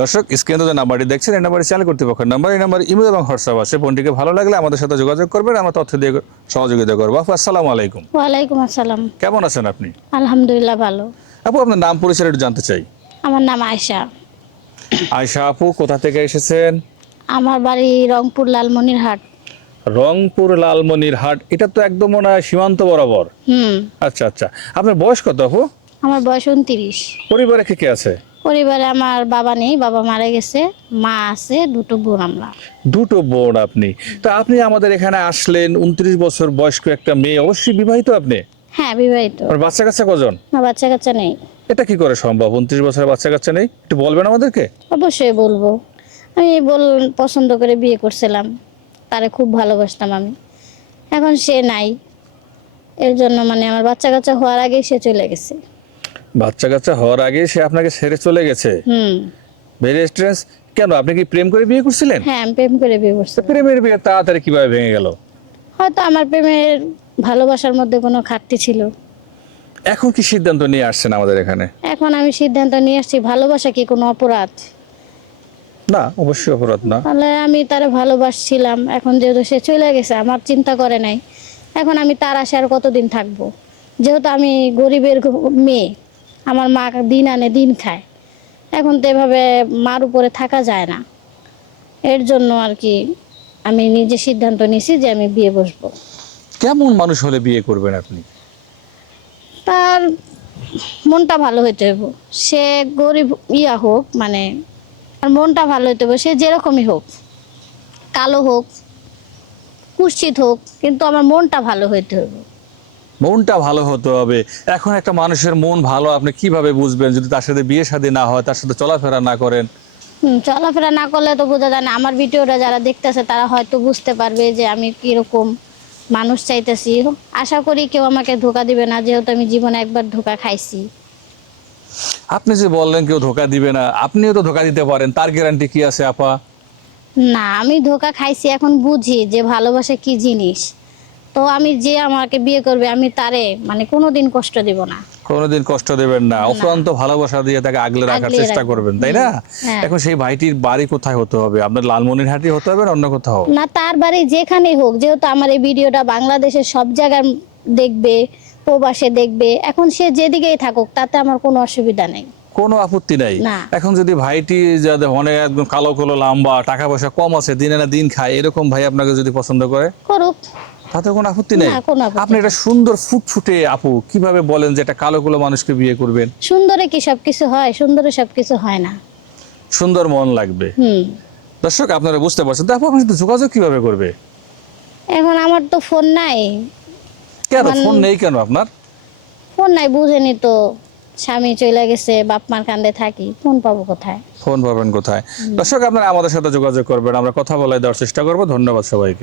দর্শক স্ক্রিনে যে নাম্বারটি দেখছেন এই নাম্বারে চ্যানেল কর্তৃপক্ষের নাম্বার এই নাম্বার ইমেল এবং হোয়াটসঅ্যাপ আছে। ফোনটিকে ভালো লাগলে আমাদের সাথে যোগাযোগ করবেন আমরা তথ্য দিয়ে সহযোগিতা করব। আপু আসসালামু আলাইকুম। ওয়ালাইকুম আসসালাম। কেমন আছেন আপনি? আলহামদুলিল্লাহ ভালো। আপু আপনার নাম পরিচয় একটু জানতে চাই। আমার নাম আয়শা। আয়শা আপু কোথা থেকে এসেছেন? আমার বাড়ি রংপুর লালমনিরহাট। রংপুর লালমনিরহাট এটা তো একদম মনে হয় সীমান্ত বরাবর। হুম। আচ্ছা আচ্ছা। আপনার বয়স কত আপু? আমার বয়স উনত্রিশ পরিবারে কে কে আছে? পরিবারে আমার বাবা নেই বাবা মারা গেছে মা আছে দুটো বোন আমরা। দুটো বোন আপনি। তা আপনি আমাদের এখানে আসলেন উনত্রিশ বছর বয়স্ক একটা মেয়ে অবশ্যই বিবাহিত আপনি? হ্যাঁ বিবাহিত। আর বাচ্চা কাচ্চা কজন? না বাচ্চা কাচ্চা নেই। এটা কি করে সম্ভব? উনত্রিশ বছরের বাচ্চা কাচ্চা নেই? একটু বলবেন আমাদেরকে? অবশ্যই বলব। আমি বল পছন্দ করে বিয়ে করছিলাম। তারে খুব ভালোবাসতাম আমি। এখন সে নাই। এর জন্য মানে আমার বাচ্চা কাচ্চা হওয়ার আগেই সে চলে গেছে। বাচ্চা কাচ্চা হওয়ার আগে সে আপনাকে ছেড়ে চলে গেছে। হুম। ভেরি স্ট্রেস কেন আপনি কি প্রেম করে বিয়ে করছিলেন? হ্যাঁ আমি প্রেম করে বিয়ে করছি। প্রেমের বিয়ে তাড়াতাড়ি কীভাবে ভেঙে গেল? হয়তো আমার প্রেমের ভালোবাসার মধ্যে কোনো ঘাটতি ছিল। এখন কি সিদ্ধান্ত নিয়ে আসছেন আমাদের এখানে? এখন আমি সিদ্ধান্ত নিয়ে আসছি ভালোবাসা কি কোনো অপরাধ? না অবশ্যই অপরাধ না। তাহলে আমি তারে ভালোবাসছিলাম এখন যেহেতু সে চলে গেছে আমার চিন্তা করে নাই। এখন আমি তার আশায় আর কতদিন থাকব? যেহেতু আমি গরিবের মেয়ে আমার মা দিন আনে দিন খায়। এখন তো এভাবে মার উপরে থাকা যায় না। এর জন্য আর কি আমি নিজে সিদ্ধান্ত নিয়েছি যে আমি বিয়ে বসবো। কেমন মানুষ হলে বিয়ে করবেন আপনি? তার মনটা ভালো হইতে হইব। সে গরিব ইয়া হোক মানে তার মনটা ভালো হইতে হবে সে যেরকমই হোক। কালো হোক কুৎসিত হোক কিন্তু আমার মনটা ভালো হইতে হবে মনটা ভালো হতে হবে। এখন একটা মানুষের মন ভালো আপনি কীভাবে বুঝবেন যদি তার সাথে বিয়ে শাদী না হয় তার সাথে চলাফেরা না করেন? চলাফেরা না করলে তো বোঝা যায় না। আমার ভিডিওটা যারা দেখতেছে তারা হয়তো বুঝতে পারবে যে আমি কীরকম মানুষ চাইতেছি। আশা করি কেউ আমাকে ধোকা দিবে না যেহেতু আমি জীবনে একবার ধোকা খাইছি। আপনি যে বললেন কেউ ধোকা দিবে না আপনিও তো ধোকা দিতে পারেন। তার গ্যারান্টি কি আছে আপা? না আমি ধোকা খাইছি এখন বুঝি যে ভালোবাসা কি জিনিস। তো আমি যে আমাকে বিয়ে করবে আমি তারে মানে কোনোদিন কষ্ট দেব না। কোনোদিন কষ্ট দেবেন না। অফুরন্ত ভালোবাসা দিয়ে তাকে আগলে রাখার চেষ্টা করবেন তাই না? হ্যাঁ। এখন সেই ভাইটির বাড়ি কোথায় হতে হবে? আপনার লালমনিরহাটি হতে হবে না অন্য কোথাও? না তার বাড়ি যেখানেই হোক যেহেতু আমার এই ভিডিওটা বাংলাদেশের সব জায়গায় দেখবে প্রবাসে দেখবে এখন সে যেদিকেই থাকুক তাতে আমার কোনো অসুবিধা নেই। কোনো আপত্তি নাই? এখন যদি ভাইটি যাদের অনেক একদম কালো কালো লম্বা টাকা পয়সা কম আছে দিনে না দিন খায় এরকম ভাই আপনাকে যদি পছন্দ করে? করুক। তাতে কোনো আপত্তি নেই? আপনি এটা সুন্দর ফুটফুটে আপু কীভাবে বলেন যে একটা কালো কালো মানুষকে বিয়ে করবেন? সুন্দরে কি সব কিছু হয়? সুন্দরে সব কিছু হয় না। সুন্দর মন লাগবে। দর্শক আপনারা বুঝতে পারছেন। আপু আপনার সাথে যোগাযোগ কীভাবে করবে? এখন আমার তো ফোন নাই। কেন? ফোন নেই কেন আপনার? ফোন নাই বুঝেনি তো। স্বামী চলে গেছে বাপ মার কান্দে থাকি। ফোন পাবো কোথায়? ফোন পাবেন কোথায়? দর্শক আপনারা আমাদের সাথে যোগাযোগ করবেন। আমরা কথা বলে দেওয়ার চেষ্টা করব। ধন্যবাদ সবাইকে।